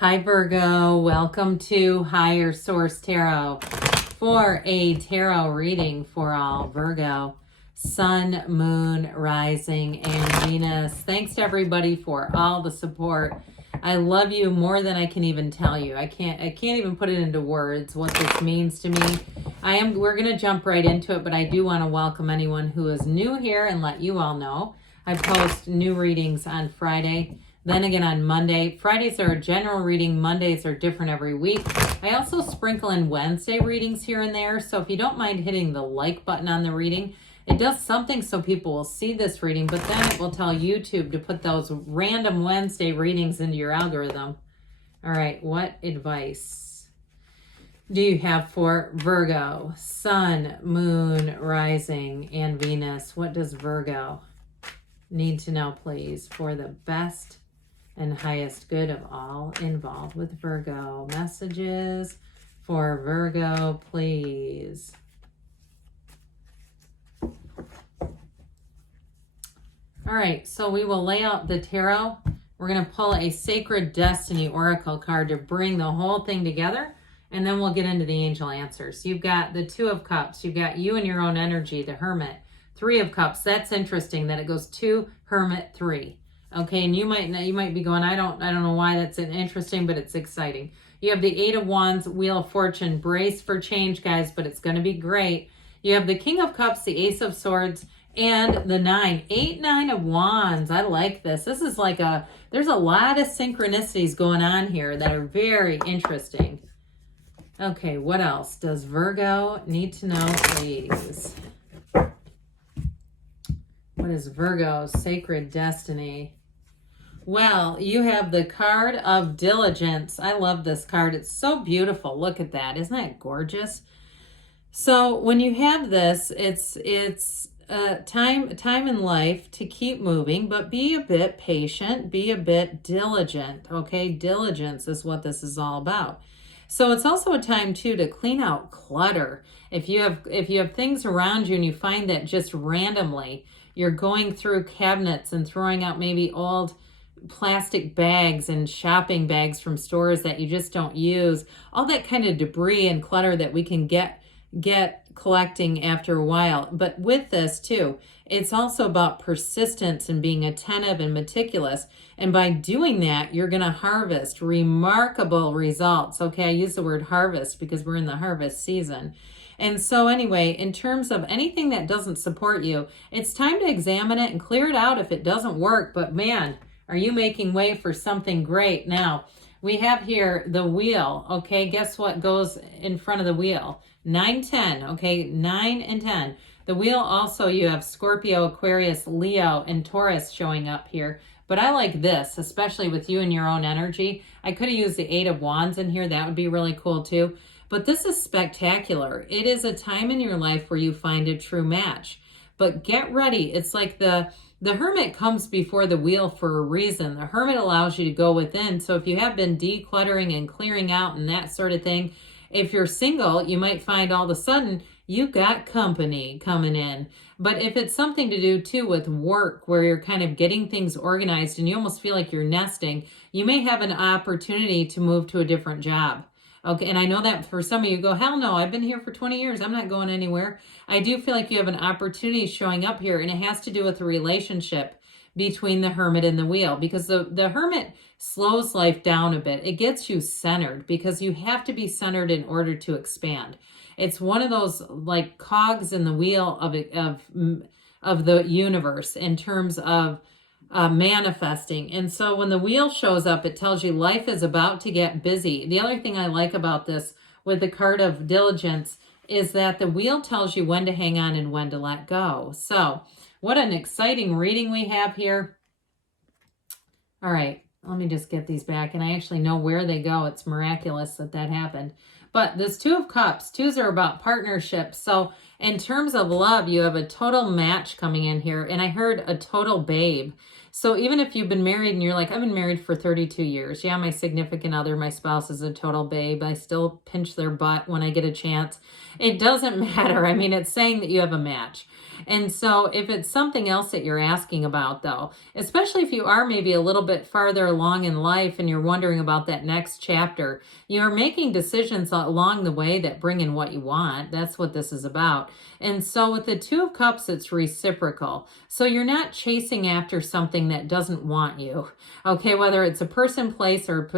Hi Virgo, welcome to Higher Source Tarot for a tarot reading for all Virgo, Sun, Moon, Rising, and Venus. Thanks to everybody for all the support. I love you more than I can even tell you. I can't even put it into words what this means to me. We're going to jump right into it, but I do want to welcome anyone who is new here and let you all know I post new readings on Friday. Then again on Monday. Fridays are a general reading. Mondays are different every week. I also sprinkle in Wednesday readings here and there. So if you don't mind hitting the like button on the reading, it does something so people will see this reading, but then it will tell YouTube to put those random Wednesday readings into your algorithm. All right, what advice do you have for Virgo, Sun, Moon, Rising, and Venus? What does Virgo need to know, please, for the best and highest good of all involved with Virgo? Messages for Virgo, please. All right, so we will lay out the tarot. We're going to pull a Sacred Destiny Oracle card to bring the whole thing together, and then we'll get into the angel answers. You've got the Two of Cups. You've got you and your own energy, the Hermit. Three of Cups. That's interesting that it goes 2, Hermit, 3. Okay, and you might be going, I don't know why that's interesting, but it's exciting. You have the Eight of Wands, Wheel of Fortune. Brace for change, guys, but it's going to be great. You have the King of Cups, the Ace of Swords, and the 9. 8, 9 of Wands. I like this. This is like there's a lot of synchronicities going on here that are very interesting. Okay, what else does Virgo need to know, please? What is Virgo's sacred destiny? Well, you have the card of Diligence. I love this card. It's so beautiful. Look at that. Isn't that gorgeous? So when you have this, it's time in life to keep moving, but be a bit patient, be a bit diligent. Okay, diligence is what this is all about. So it's also a time too to clean out clutter. If you have things around you and you find that just randomly you're going through cabinets and throwing out maybe old plastic bags and shopping bags from stores that you just don't use, all that kind of debris and clutter that we can get collecting after a while. But with this too, it's also about persistence and being attentive and meticulous. And by doing that, you're going to harvest remarkable results. Okay, I use the word harvest because we're in the harvest season. And so anyway, in terms of anything that doesn't support you, it's time to examine it and clear it out if it doesn't work. But man, are you making way for something great? Now, we have here the wheel. Okay, guess what goes in front of the wheel? 9, 10. Okay, 9 and 10. The wheel also, you have Scorpio, Aquarius, Leo, and Taurus showing up here. But I like this, especially with you and your own energy. I could have used the 8 of Wands in here. That would be really cool too. But this is spectacular. It is a time in your life where you find a true match. But get ready. It's like the Hermit comes before the wheel for a reason. The Hermit allows you to go within. So if you have been decluttering and clearing out and that sort of thing, if you're single, you might find all of a sudden you've got company coming in. But if it's something to do too with work where you're kind of getting things organized and you almost feel like you're nesting, you may have an opportunity to move to a different job. Okay, and I know that for some of you go, hell no, I've been here for 20 years. I'm not going anywhere. I do feel like you have an opportunity showing up here, and it has to do with the relationship between the Hermit and the wheel, because the Hermit slows life down a bit. It gets you centered because you have to be centered in order to expand. It's one of those like cogs in the wheel of the universe in terms of manifesting. And so when the wheel shows up, it tells you life is about to get busy. The other thing I like about this with the card of Diligence is that the wheel tells you when to hang on and when to let go. So what an exciting reading we have here. All right, let me just get these back. And I actually know where they go. It's miraculous that happened. But this Two of Cups, twos are about partnerships. So in terms of love, you have a total match coming in here. And I heard a total babe. So even if you've been married and you're like, I've been married for 32 years. Yeah, my significant other, my spouse is a total babe. I still pinch their butt when I get a chance. It doesn't matter. I mean, it's saying that you have a match. And so if it's something else that you're asking about though, especially if you are maybe a little bit farther along in life and you're wondering about that next chapter, you're making decisions along the way that bring in what you want. That's what this is about. And so with the Two of Cups, it's reciprocal. So you're not chasing after something that doesn't want you. Okay, whether it's a person, place, or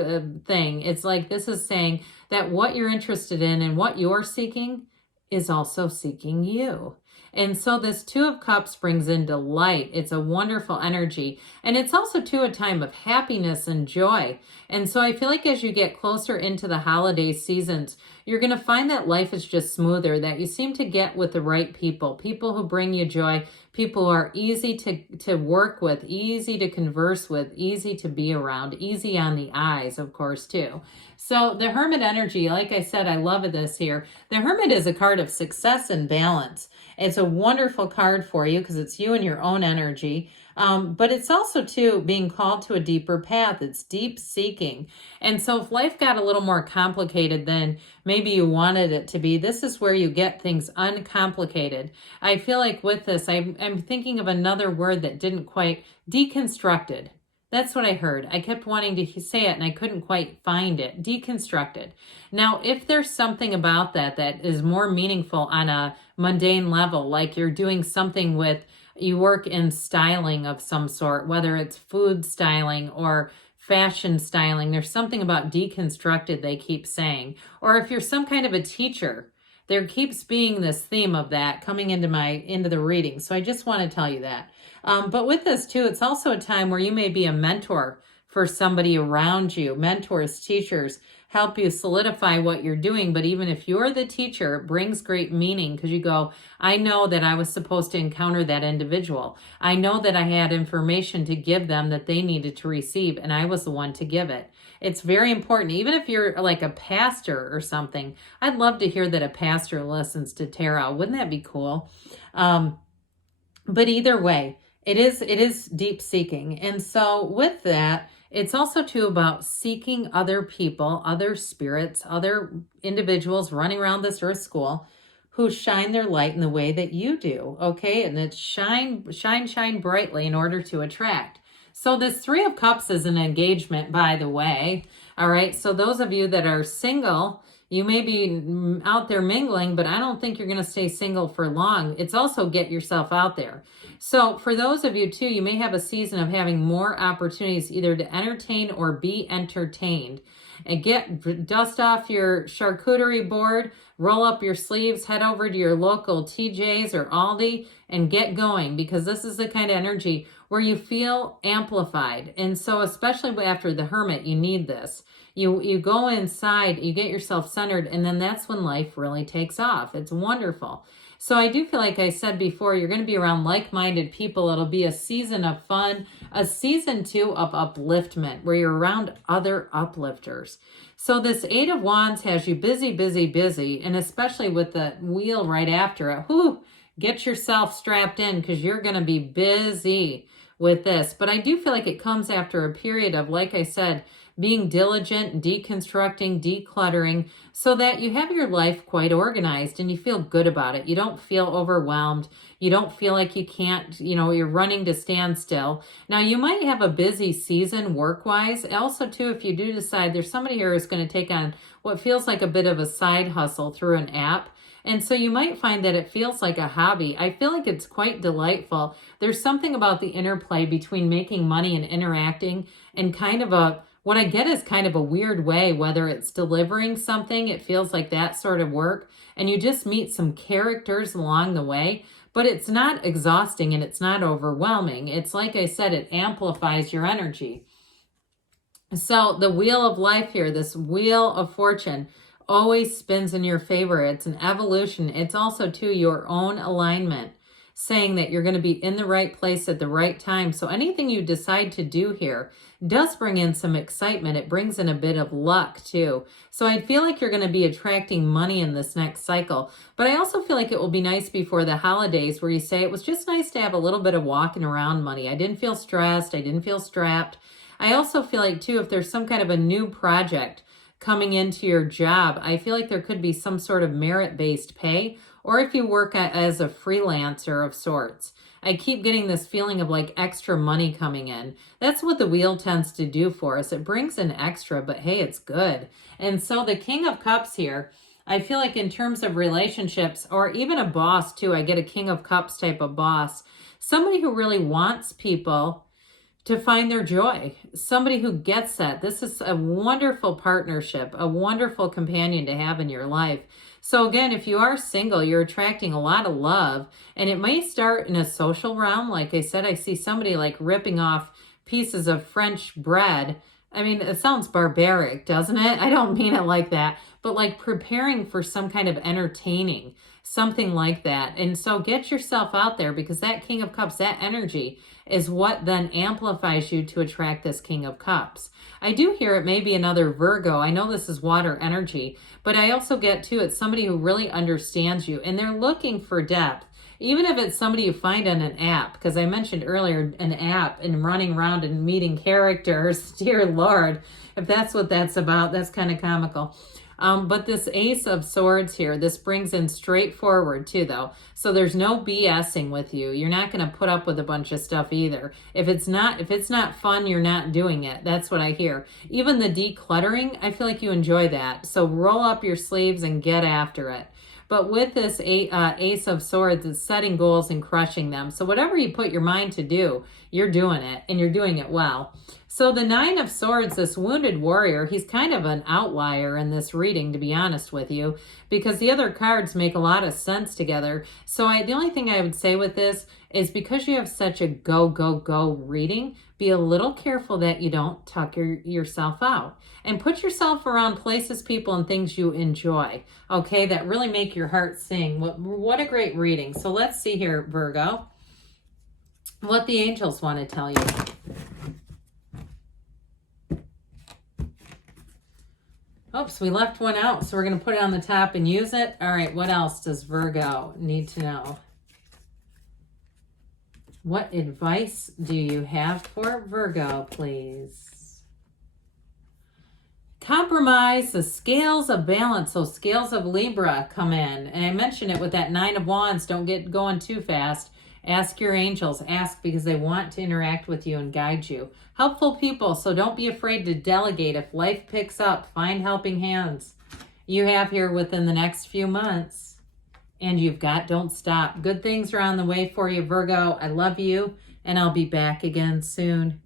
thing, it's like this is saying that what you're interested in and what you're seeking is also seeking you. And so this Two of Cups brings in delight. It's a wonderful energy. And it's also too a time of happiness and joy. And so I feel like as you get closer into the holiday seasons, you're going to find that life is just smoother, that you seem to get with the right people, people who bring you joy, people who are easy to work with, easy to converse with, easy to be around, easy on the eyes, of course, too. So the Hermit energy, like I said, I love this here. The Hermit is a card of success and balance. It's a wonderful card for you because it's you and your own energy. But it's also, too, being called to a deeper path. It's deep seeking. And so if life got a little more complicated than maybe you wanted it to be, this is where you get things uncomplicated. I feel like with this, I'm thinking of another word that didn't quite, deconstructed. That's what I heard. I kept wanting to say it and I couldn't quite find it. Deconstructed. Now, if there's something about that that is more meaningful on a mundane level, like you're doing something with, you work in styling of some sort, whether it's food styling or fashion styling, there's something about deconstructed they keep saying. Or if you're some kind of a teacher, there keeps being this theme of that coming into the reading. So I just want to tell you that. But with this too, it's also a time where you may be a mentor for somebody around you. Mentors, teachers help you solidify what you're doing. But even if you're the teacher, it brings great meaning because you go, I know that I was supposed to encounter that individual. I know that I had information to give them that they needed to receive, and I was the one to give it. It's very important. Even if you're like a pastor or something, I'd love to hear that a pastor listens to tarot. Wouldn't that be cool? But either way, it is deep seeking. And so with that, it's also too about seeking other people, other spirits, other individuals running around this earth school who shine their light in the way that you do. Okay. And it's shine brightly in order to attract. So this Three of Cups is an engagement, by the way. All right. So those of you that are single, you may be out there mingling, but I don't think you're going to stay single for long. It's also get yourself out there. So for those of you too, you may have a season of having more opportunities either to entertain or be entertained. And dust off your charcuterie board, roll up your sleeves, head over to your local TJ's or Aldi and get going, because this is the kind of energy where you feel amplified. And so especially after the Hermit, you need this. You go inside, you get yourself centered, and then that's when life really takes off. It's wonderful. So I do feel like I said before, you're going to be around like-minded people. It'll be a season of fun, a season too of upliftment, where you're around other uplifters. So this Eight of Wands has you busy, busy, busy, and especially with the wheel right after it. Whew, get yourself strapped in because you're going to be busy with this. But I do feel like it comes after a period of, like I said, being diligent, deconstructing, decluttering, so that you have your life quite organized and you feel good about it. You don't feel overwhelmed. You don't feel like you can't, you're running to stand still. Now, you might have a busy season work-wise. Also, too, if you do decide there's somebody here who's going to take on what feels like a bit of a side hustle through an app. And so you might find that it feels like a hobby. I feel like it's quite delightful. There's something about the interplay between making money and interacting, and kind of what I get is kind of a weird way, whether it's delivering something, it feels like that sort of work, and you just meet some characters along the way, but it's not exhausting and it's not overwhelming. It's like I said, it amplifies your energy. So the wheel of life here, this wheel of fortune, always spins in your favor. It's an evolution. It's also to your own alignment, saying that you're going to be in the right place at the right time. So anything you decide to do here does bring in some excitement. It brings in a bit of luck too. So I feel like you're going to be attracting money in this next cycle. But I also feel like it will be nice before the holidays, where you say it was just nice to have a little bit of walking around money. I didn't feel stressed. I didn't feel strapped. I also feel like too, if there's some kind of a new project coming into your job, I feel like there could be some sort of merit-based pay, or if you work as a freelancer of sorts. I keep getting this feeling of like extra money coming in. That's what the wheel tends to do for us. It brings in extra, but hey, it's good. And so the King of Cups here, I feel like in terms of relationships or even a boss too, I get a King of Cups type of boss. Somebody who really wants people to find their joy. Somebody who gets that. This is a wonderful partnership, a wonderful companion to have in your life. So again, if you are single, you're attracting a lot of love, and it may start in a social realm. Like I said, I see somebody like ripping off pieces of French bread. I mean, it sounds barbaric, doesn't it? I don't mean it like that, but like preparing for some kind of entertaining, something like that. And so get yourself out there, because that King of Cups, that energy is what then amplifies you to attract this King of Cups. I do hear it may be another Virgo. I know this is water energy, but I also get too, it's somebody who really understands you and they're looking for depth. Even if it's somebody you find on an app, because I mentioned earlier an app and running around and meeting characters, dear Lord, if that's what that's about, that's kind of comical. But this Ace of Swords here, this brings in straightforward too, though. So there's no BSing with you. You're not going to put up with a bunch of stuff either. If it's not fun, you're not doing it. That's what I hear. Even the decluttering, I feel like you enjoy that. So roll up your sleeves and get after it. But with this Ace of Swords, it's setting goals and crushing them. So whatever you put your mind to do, you're doing it, and you're doing it well. So the Nine of Swords, this wounded warrior, he's kind of an outlier in this reading, to be honest with you, because the other cards make a lot of sense together. So the only thing I would say with this is, because you have such a go, go, go reading, be a little careful that you don't tuck yourself out. And put yourself around places, people, and things you enjoy, okay, that really make your heart sing. What a great reading. So let's see here, Virgo, what the angels want to tell you. Oops, we left one out, so we're going to put it on the top and use it. All right, what else does Virgo need to know? What advice do you have for Virgo, please? Compromise, the scales of balance, so scales of Libra come in. And I mentioned it with that Nine of Wands. Don't get going too fast. Ask your angels. Ask because they want to interact with you and guide you. Helpful people, so don't be afraid to delegate. If life picks up, find helping hands. You have here within the next few months. And you've got Don't Stop. Good things are on the way for you, Virgo. I love you, and I'll be back again soon.